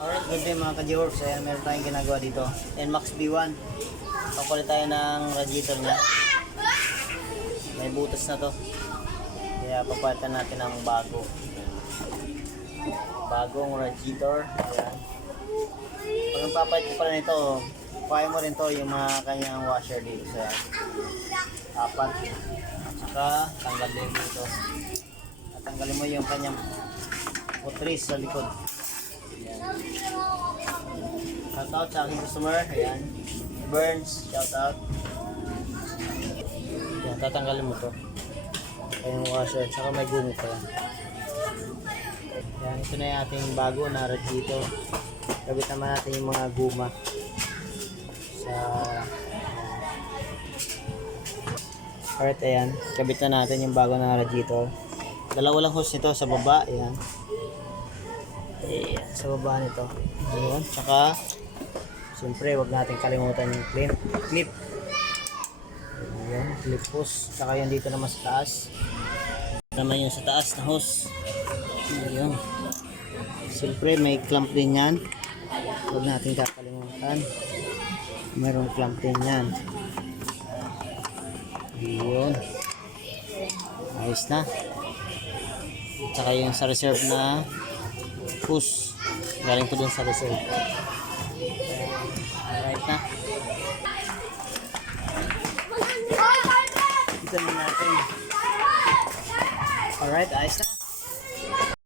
Alright, good day mga ka-G-Works. Ayan, meron tayong ginagawa dito. NMAX B1. Pakulit tayo ng radiator niya. May butas na to. Kaya papalitan natin ng bago. Bagong radiator. Ayan. Pag nagpapalit ko pala nito, kuhain mo rin to yung mga kanyang washer dito sa apat. At saka tanggal din dito. At tanggalin mo yung kanyang putris sa likod. Shout out sa aking customer. Ayan. Burns. Shout out. Ayan, tatanggalin mo to. Yung washer. Tsaka may gumi pa yan. Ayan, ito na yung ating bago na radiator. Kabit naman natin yung mga guma. Sa... Alright, ayan. Kabit na natin yung bago na radiator. Dalawa lang hose nito sa baba. Ayan. Ayan, sa baba nito. Ayan, tsaka siyempre wag natin kalimutan yung clip. Ayan, clip hose. Tsaka yung dito naman sa taas. Naman yung sa taas na hose. Ayan. Siyempre may clamp din yan. Wag natin kakalimutan. Mayroong clamp din yan. Ayan. Ayos na. Tsaka yung sa reserve na push. Galing ko dun sa reserve. Alright na. Ito na natin. Alright, ayos na.